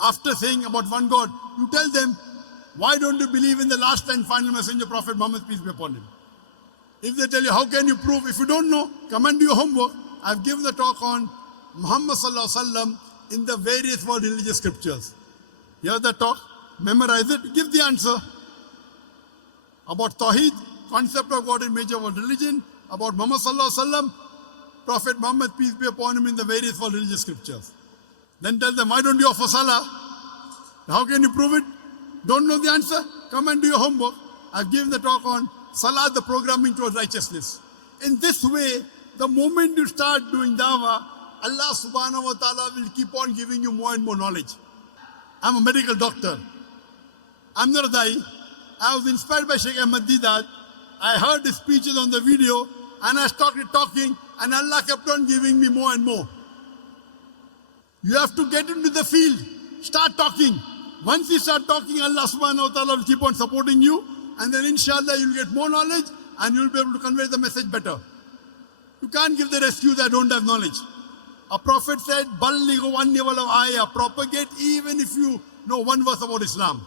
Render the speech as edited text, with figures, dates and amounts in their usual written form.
after saying about one God, you tell them, why don't you believe in the last and final messenger, Prophet Muhammad, peace be upon him? If they tell you, how can you prove? If you don't know, come and do your homework. I've given the talk on Muhammad sallallahu alaihi wasallam in the various world religious scriptures. Hear the talk, memorize it, give the answer. About Tawheed, concept of God in major world religion. About Muhammad sallallahu alaihi wasallam, Prophet Muhammad, peace be upon him, in the various world religious scriptures. Then tell them, why don't you offer salah? How can you prove it? Don't know the answer? Come and do your homework. I've given the talk on salah, the programming towards righteousness. In this way, the moment you start doing dawah, Allah subhanahu wa ta'ala will keep on giving you more and more knowledge. I'm a medical doctor. I'm not a da'i. I was inspired by Sheikh Ahmad Didat. I heard his speeches on the video and I started talking and Allah kept on giving me more and more. You have to get into the field. Start talking. Once you start talking, Allah subhanahu wa ta'ala will keep on supporting you, and then inshallah you'll get more knowledge and you'll be able to convey the message better. You can't give the excuse, I don't have knowledge. A prophet said, Ballighu anni walau ayah, propagate even if you know one verse about Islam.